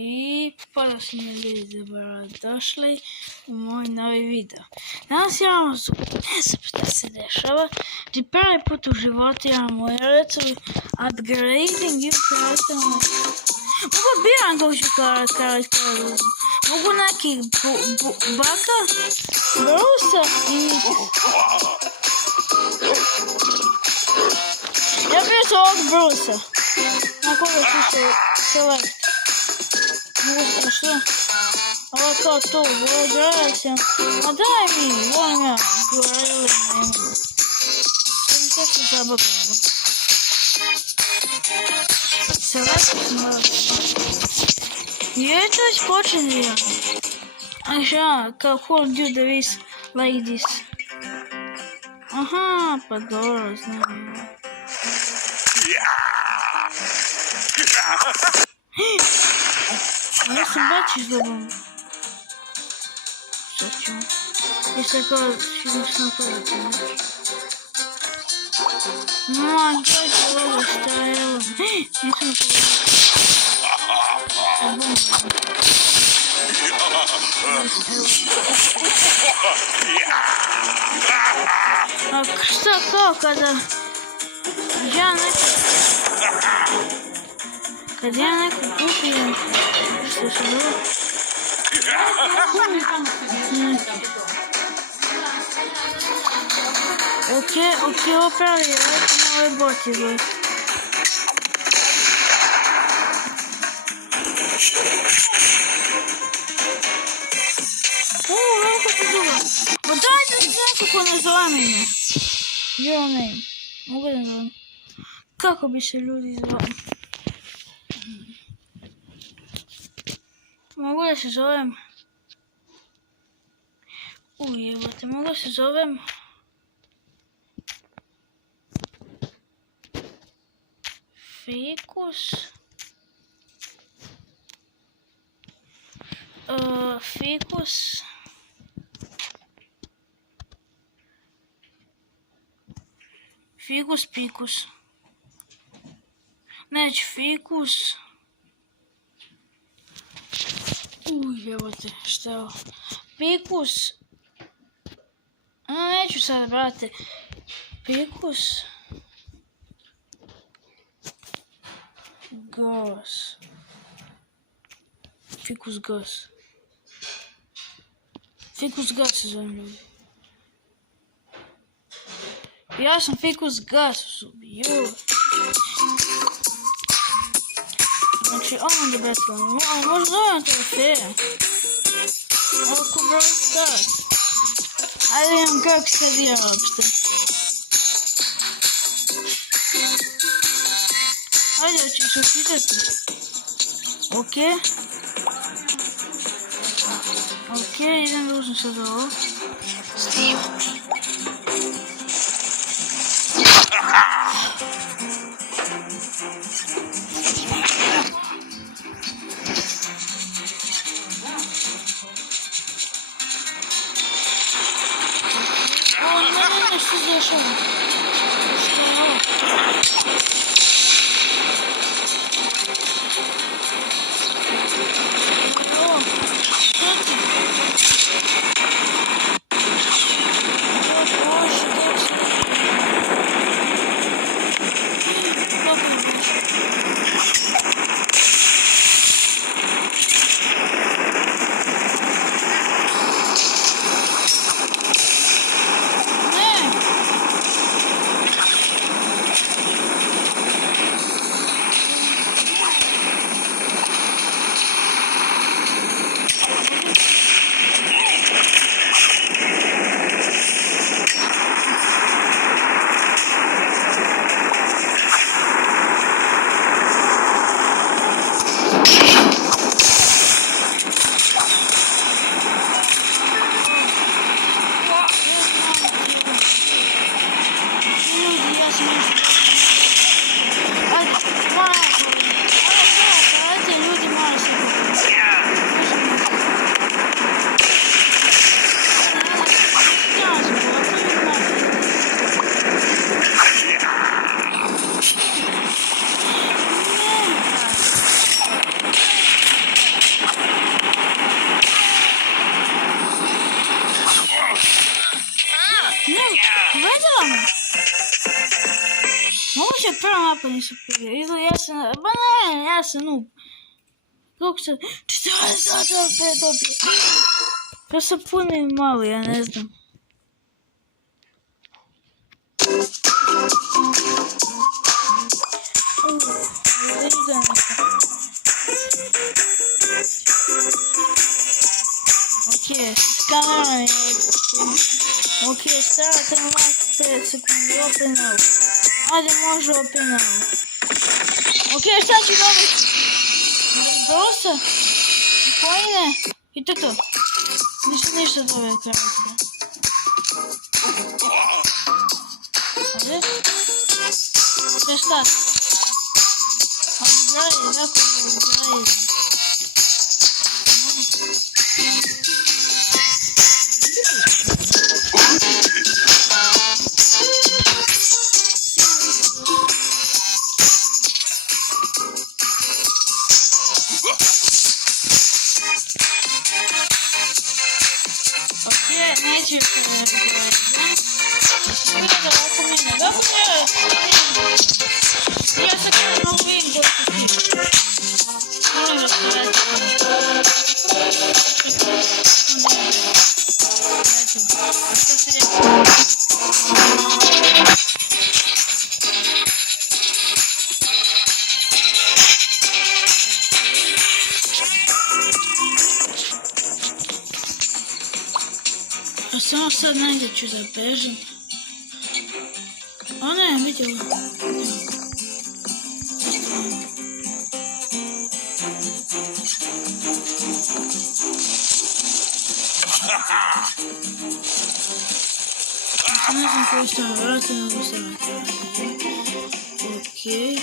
I poštovani ljudi, dobrodošli u moj novi video. Danas imamo ne znam šta se dešava. Ti prvi put u životu imamo recimo upgrading i karakterno. Mogu biram koju ću karakteru. Mogu neki baka, Brusa i Nika. Ja bio sam ovog Brusa. Na koga ću se select. Mogu što? Ovo kao to, gledaj sam. A daj mi, volim ja, gledali na imenu. Sve se zabavljamo. Select smo. Je to već počeli ja. A šta, kao Call of Duty is like this. Aha, pa dobro, znam ja. Ja sam baš izgledam. Sad ću. I sad kao ću se napraviti. Ma, gledajte ovo šta je ovo. Nisam napraviti. A šta kao kada ja neko kupijem, što se dobro? Ok, ovo pravi, ovo je bot izgleda. Veliko se dugo. Pa dajte mi nekako ne zovem ime. Your name. Mogu da zovem. Kako bi se ljudi zvali? Mogu da se zovem... Ujebate, mogu da se zovem... Fikus... Fikus... Fikus Pikus. Neću Fikus. Ujebate, šta je ovo? Pikus. Neću sad, brate. Pikus. Gos. Fikus Gos. Fikus Gas se zovem ljudi. Ja sam Fikus Gas, joj. Znači, on je bespravno. Možda zovem to afera. Ovo ko broj start. Ajde imam kako se dira uopšte. Ajde, ću se upitati. Ok, idem da uzmem sad ovo. Što se dešava? Što je ovo? Ovo, što ti? mapa nisu pobio. Ja sam, ba ne, ja sam noob. Koliko sam, 40 sata opet dobio. Ja sam puno malo, ja ne znam. Ok, skanam je. Ok, stavite na like 5 sekundi, opet na ovo. Ajde, može opet na ovo. Ok, šta ću dobiti? Brosa? I coine? I to je to. Ništa dobije karata. Ajde. To je šta? Uzdravi, kako je uzdravi? Neću se razgovarati. Nije da ovako mene. Kako ne? Ja sad kada mogu vidim koliko si. Molim da se vratim. Samo sad negdje ću da bežem. Ona je vidjela. Ne znam koji sam vratio, nego sam vratio. Okej.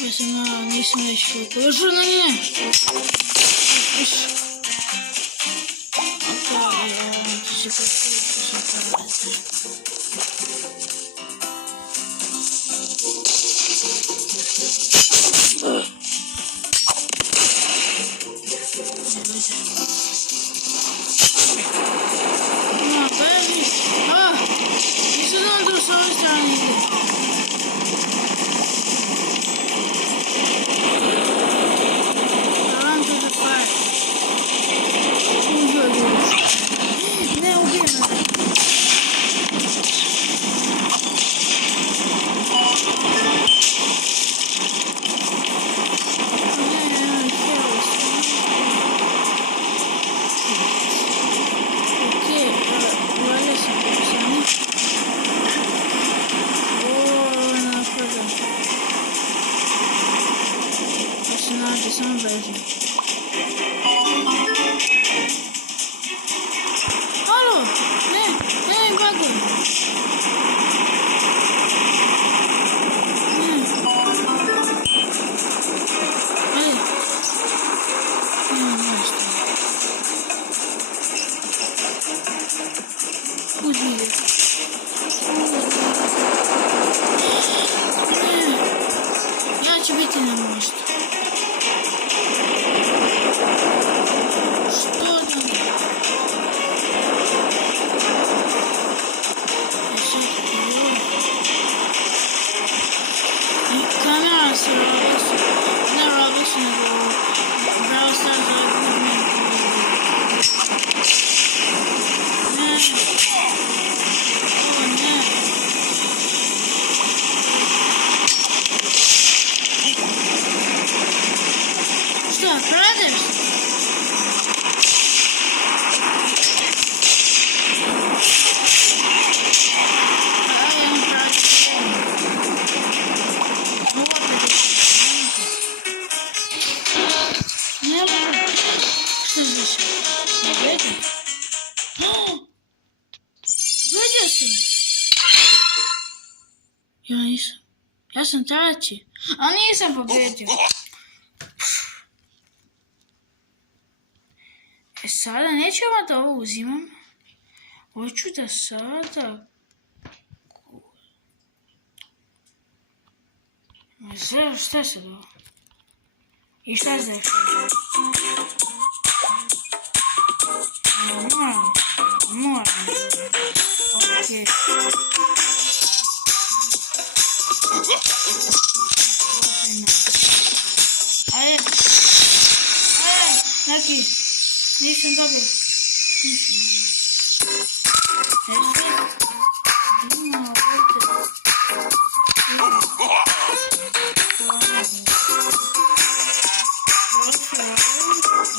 Ja sam malo, nisam već požao na nje. Halo, ne, bagaj. Ja ću biti na moštu. Ja sam treći, a nisam pobjedio. Sada nećemo da ovo uzimam. Hoću da sada... Šta se do? I šta se dešava? Moram. Okej. Ajde. Neki. Nisam dobio. Ima ovdje.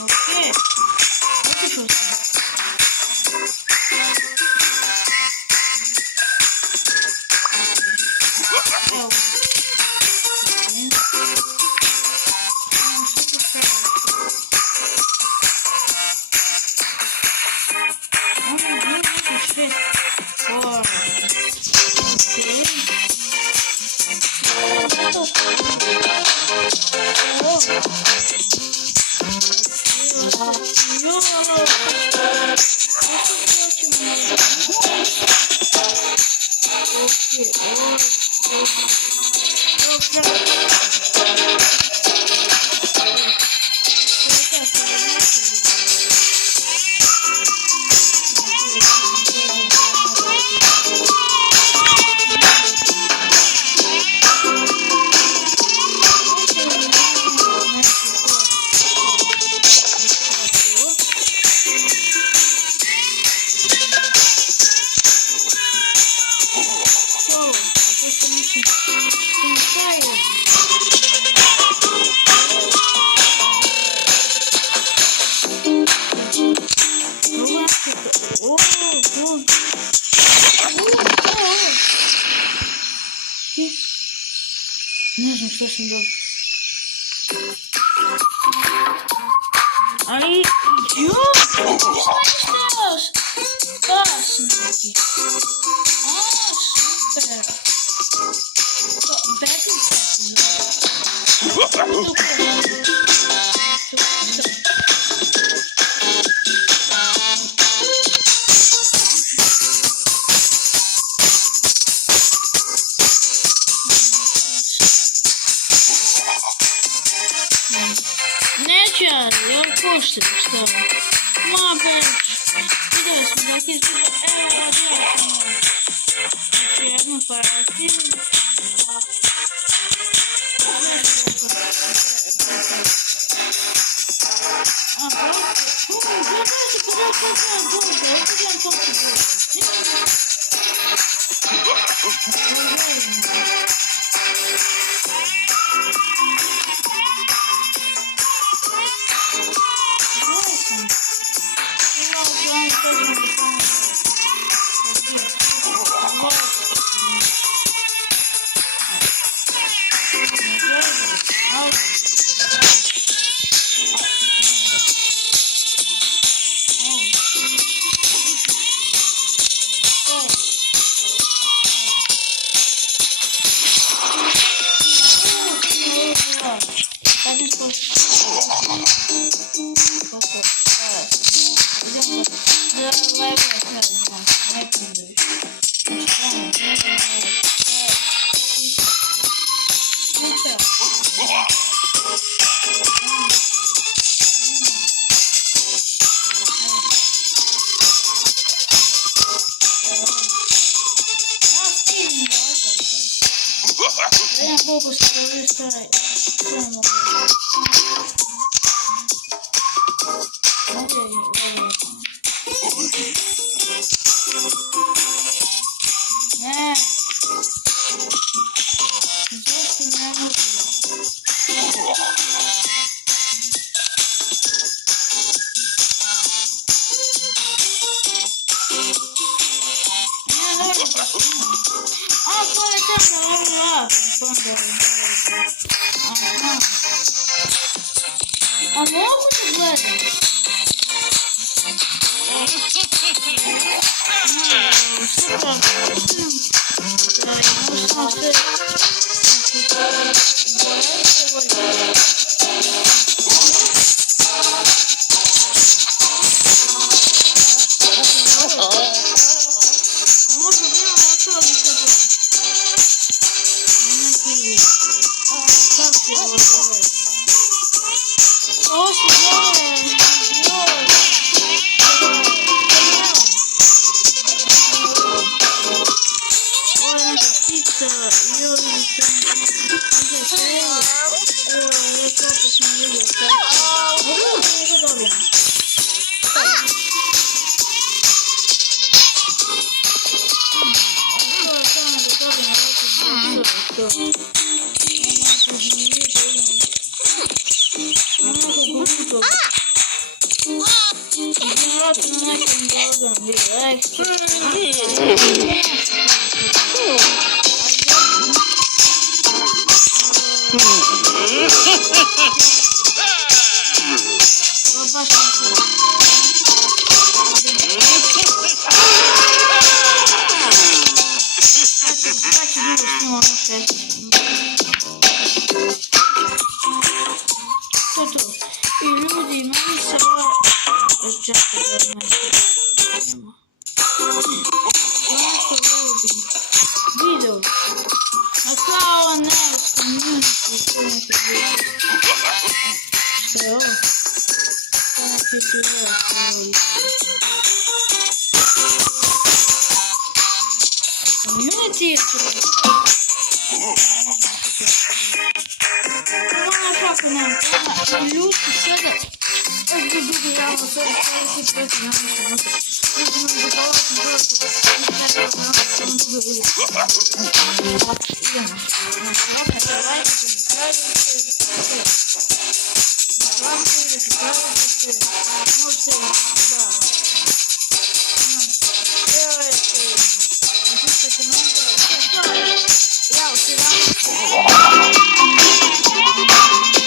Okej. Otišao sam. Не знаю, что с ним делать. Ай, классненький. Супер. Нечего, я кушаю, что? Мама, куда смотреть? Прямо паратин. А могут глядеть? Птица, like. I ljudi, meni se ovo... Čekaj da je nešto. Ovako ljudi. Video. A kao ne, community, to neke video. Šta je ovo? Šta neki video? Community je to. Ovo kako nam treba ljudi sada. Ovdje dugo javno sada staviti proti nama se nosi. Ovdje nam zapalati brojke. Idemo. Znači, opet,